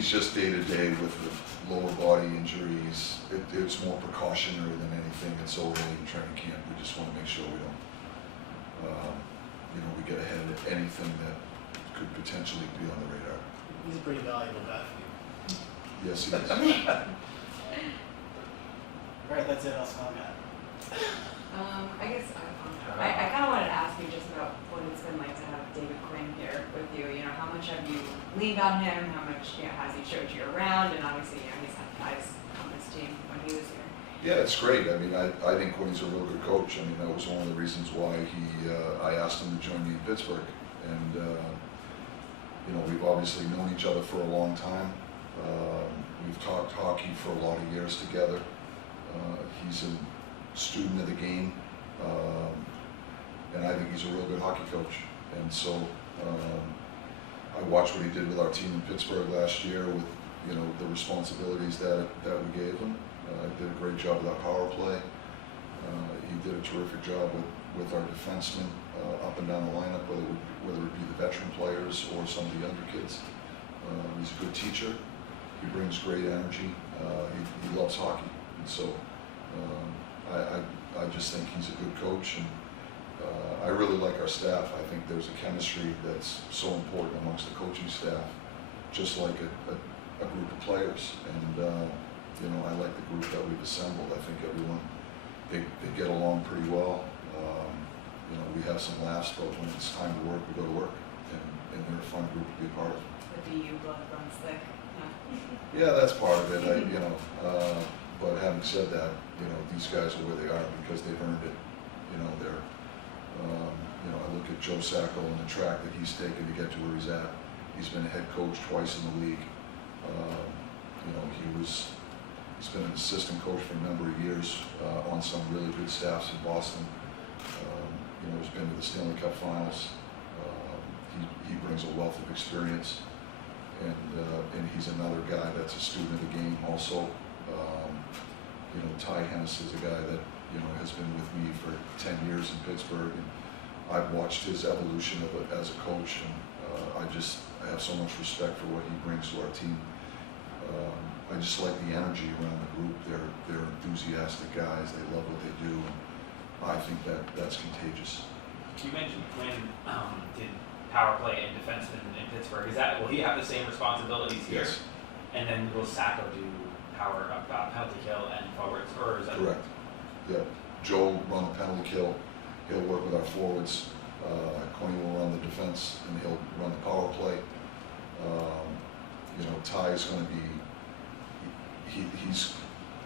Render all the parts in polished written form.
he's just day to day with the lower body injuries. It's more precautionary than anything. It's so early in training camp. We just want to make sure we don't, we get ahead of anything that could potentially be on the radar. He's a pretty valuable guy for you. Yes, he is. All right, that's it. I'll stop that. I guess I kind of wanted to ask you just about what it's been like to have David Quinn here with you. You know, how much have you leaned on him? How much has he showed you around? And obviously, he's had guys on this team when he was here. Yeah, it's great. I mean, I think Quinn's a real good coach. I mean, that was one of the reasons why I asked him to join me in Pittsburgh. And, we've obviously known each other for a long time. We've talked hockey for a lot of years together. He's a student of the game. And I think he's a real good hockey coach. And so I watched what he did with our team in Pittsburgh last year with, the responsibilities that we gave him. He did a great job with our power play. He did a terrific job with our defensemen up and down the lineup, whether it be the veteran players or some of the younger kids. He's a good teacher. He brings great energy. He loves hockey. And so I just think he's a good coach. And I really like our staff. I think there's a chemistry that's so important amongst the coaching staff, just like a group of players. And I like the group that we've assembled. I think everyone, they get along pretty well. We have some laughs, but when it's time to work, we go to work. And they're a fun group to be a part of. The BU blood runs thick. Yeah, that's part of it. But having said that, these guys are where they are because they've earned it. I look at Joe Sacco and the track that he's taken to get to where he's at. He's been a head coach twice in the league. He's been an assistant coach for a number of years on some really good staffs in Boston. He's been to the Stanley Cup Finals. He brings a wealth of experience, and he's another guy that's a student of the game also. Ty Hennis is a guy that has been with me for 10 years in Pittsburgh, and I've watched his evolution as a coach, and I have so much respect for what he brings to our team. I just like the energy around the group. They're enthusiastic guys. They love what they do. And I think that's contagious. You mentioned Quinn did power play and defenseman in Pittsburgh. Will he have the same responsibilities here? Yes. And then will Sacco do penalty kill and forwards, or is that correct? Yeah. Joe will run the penalty kill. He'll work with our forwards. Quinn will run the defense, and he'll run the power play. Ty is going to be.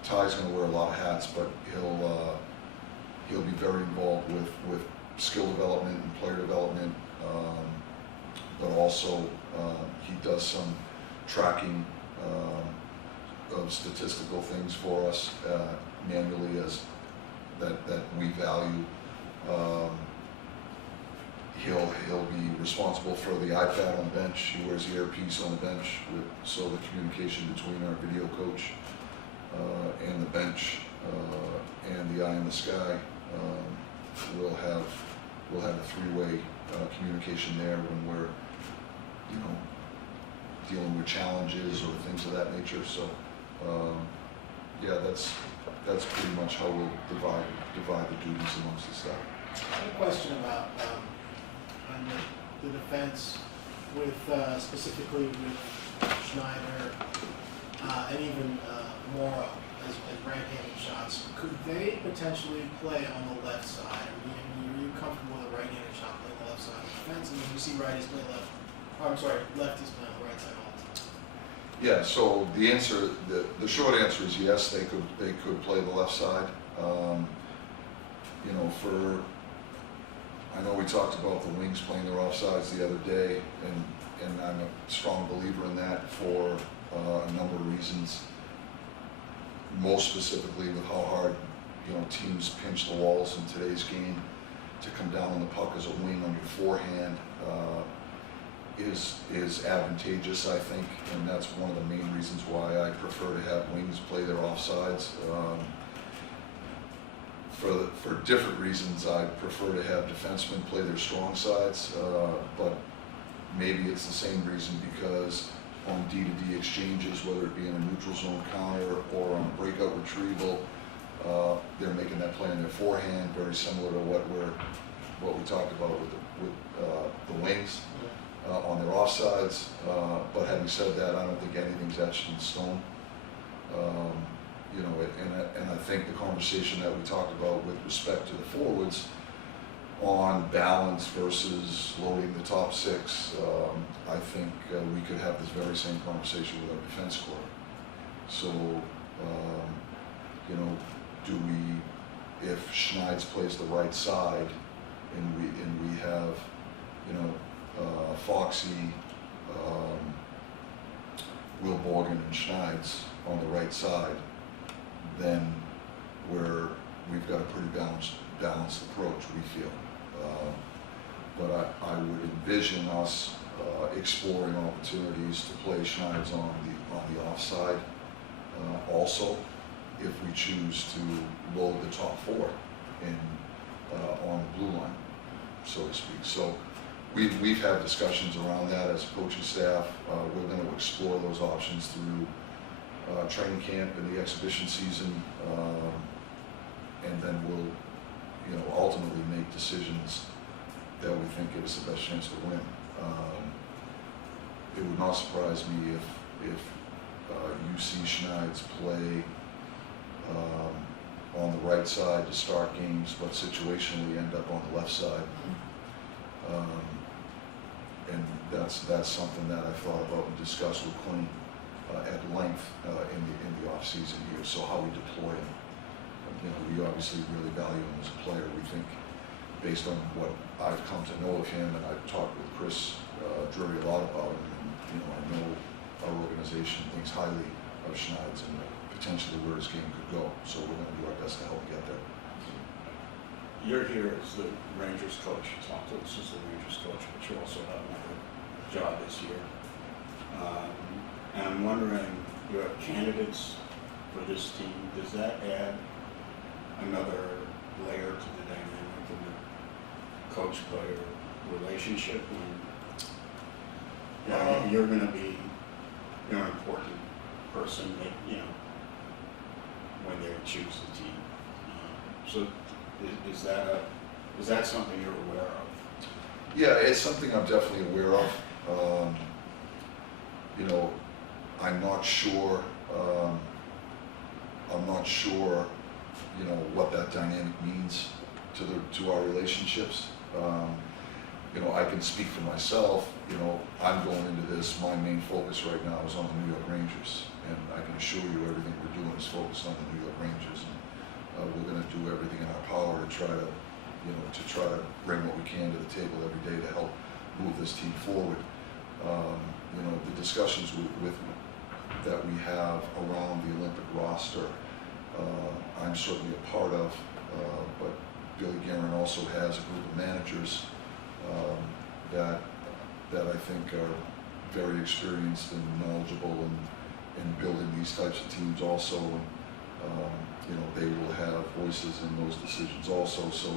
Ty's going to wear a lot of hats, but he'll be very involved with skill development and player development, but also he does some tracking of statistical things for us manually that we value. He'll be responsible for the iPad on the bench. He wears the earpiece on the bench, so the communication between our video coach and the bench and the eye in the sky we'll have a three-way communication there when we're dealing with challenges or things of that nature. So that's pretty much how we'll divide the duties amongst the staff. I have a question about on the defense with specifically with Schneider and even Morrow as right-handed shots. Could they potentially play on the left side? Are you comfortable with a right-handed shot playing the left side of the defense? And you see righties play left. Lefties play on the right side all the time. Yeah. So the short answer is yes. They could play the left side. I know we talked about the wings playing their offsides the other day, and I'm a strong believer in that for a number of reasons. Most specifically with how hard teams pinch the walls in today's game. To come down on the puck as a wing on your forehand is advantageous, I think, and that's one of the main reasons why I prefer to have wings play their offsides. For different reasons, I prefer to have defensemen play their strong sides, but maybe it's the same reason because on D-to-D exchanges, whether it be in a neutral zone counter or on a breakout retrieval. They're making that play in their forehand, very similar to what we talked about with the wings on their offsides. But having said that, I don't think anything's etched in stone. You know, and I think the conversation that we talked about with respect to the forwards on balance versus loading the top six, I think we could have this very same conversation with our defense corps. So, you know, do we, if Schneid's plays the right side and we have, you know, Foxy, Will Borgen and Schneid's on the right side, then we've got a pretty balanced approach, we feel. But I would envision us exploring opportunities to play Schneid's on the offside also, if we choose to load the top four on the blue line, so to speak. So we've had discussions around that as a coaching staff. We're going to explore those options through training camp and the exhibition season, and then we'll, you know, ultimately make decisions that we think give us the best chance to win. It would not surprise me if you see Schneid's play on the right side to start games, but situationally end up on the left side. And that's something that I thought about and discussed with Quinn at length in the off season here. So how we deploy him. You know, we obviously really value him as a player. We think, based on what I've come to know of him, and I've talked with Chris Drury a lot about him, and you know, I know our organization thinks highly of Schneid's and potentially where his game could go. So we're going to do our best to help get there. You're here as the Rangers coach. You talked to us as the Rangers coach, but you also have another job this year. And I'm wondering, you have candidates for this team. Does that add another layer to the dynamic of the coach-player relationship? And you're going to be, you're an important person that, you know, when they choose the team. So is that something you're aware of? Yeah, it's something I'm definitely aware of. You know, I'm not sure, you know, what that dynamic means to our relationships. You know, I can speak for myself. You know, I'm going into this, my main focus right now is on the New York Rangers, and I can assure you everything we're doing is focused on the New York Rangers, and we're going to do everything in our power to try to bring what we can to the table every day to help move this team forward. You know, the discussions that we have around the Olympic roster, I'm certainly a part of, but Billy Guerin also has a group of managers that I think are very experienced and knowledgeable in building these types of teams also. And, you know, they will have voices in those decisions also. So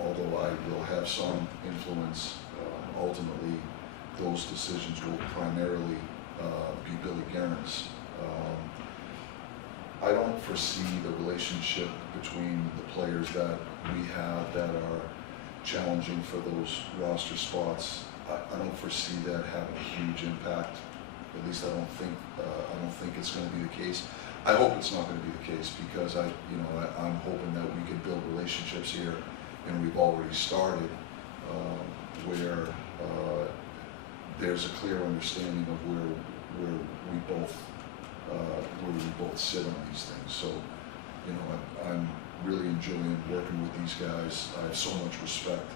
although I will have some influence, ultimately those decisions will primarily be Billy Guerin's. I don't foresee the relationship between the players that we have that are challenging for those roster spots. I don't foresee that having a huge impact. At least I don't think it's going to be the case. I hope it's not going to be the case, because I'm hoping that we can build relationships here, and we've already started, where there's a clear understanding of where we both sit on these things. So, you know, I'm really enjoying working with these guys. I have so much respect,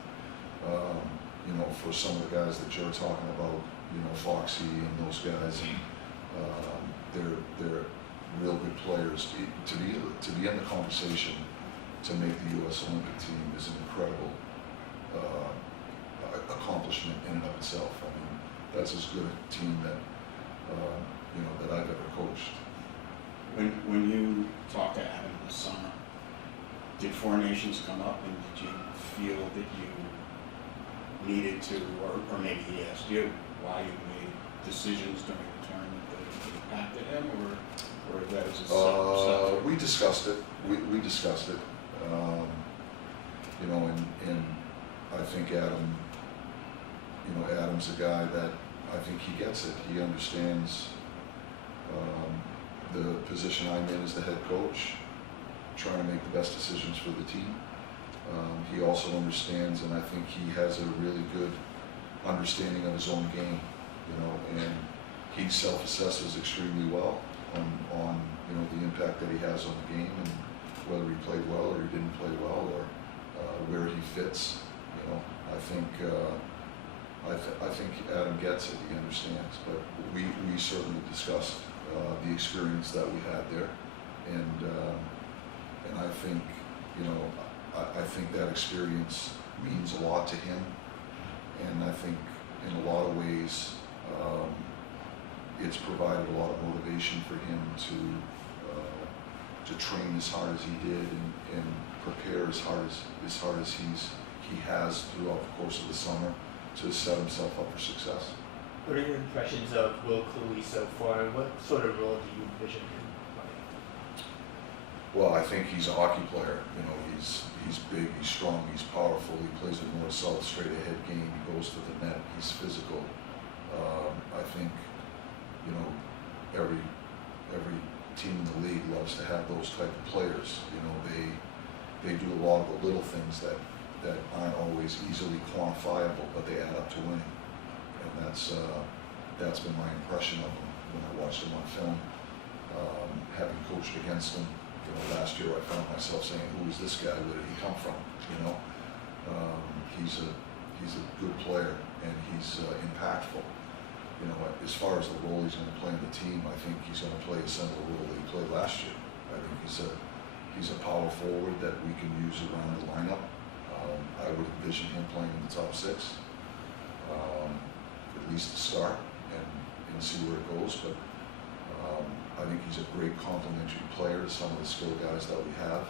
you know, for some of the guys that you're talking about, you know, Foxy and those guys. They're real good players. To be in the conversation to make the U.S. Olympic team is an incredible accomplishment in and of itself. I mean, that's as good a team that you know, that I've ever coached. When you talked to Adam this summer, did Four Nations come up, and did you feel that you needed to, or maybe he asked you why you made decisions during the tournament that impacted him, or that was a separate? We discussed it. We discussed it. You know, and I think Adam, you know, Adam's a guy that I think he gets it. He understands the position I'm in as the head coach, trying to make the best decisions for the team. He also understands, and I think he has a really good understanding of his own game, you know, and he self-assesses extremely well on you know, the impact that he has on the game, and whether he played well or he didn't play well, or where he fits. You know, I think Adam gets it. He understands. But we certainly discussed the experience that we had there, and I think, you know, I think that experience means a lot to him, and I think in a lot of ways it's provided a lot of motivation for him to train as hard as he did, and prepare as hard as he has throughout the course of the summer to set himself up for success. What are your impressions of Will Cuylle so far, and what sort of role do you envision him playing? Well, I think he's a hockey player. You know, he's big, he's strong, he's powerful. He plays a north-south straight-ahead game. He goes to the net. He's physical. I think, you know, every team in the league loves to have those type of players. You know, they do a lot of the little things that aren't always easily quantifiable, but they add up to winning. And that's been my impression of him when I watched him on film. Having coached against him, you know, last year I found myself saying, "Who is this guy? Where did he come from?" You know, he's a good player, and he's impactful. You know, as far as the role he's going to play in the team, I think he's going to play a similar role that he played last year. I think he's a power forward that we can use around the lineup. I would envision him playing in the top six, at least to start, and see where it goes. But I think he's a great complementary player to some of the skill guys that we have.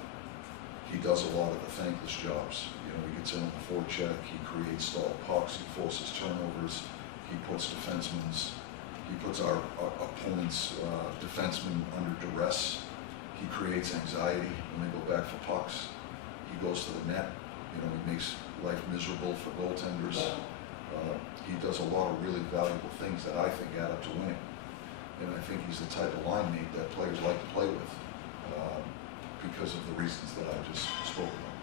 He does a lot of the thankless jobs. You know, he gets in on the forecheck, he creates stalled pucks, he forces turnovers, he puts our opponent's defensemen under duress. He creates anxiety when they go back for pucks. He goes to the net. You know, he makes life miserable for goaltenders. He does a lot of really valuable things that I think add up to winning. And I think he's the type of line mate that players like to play with because of the reasons that I just spoke about.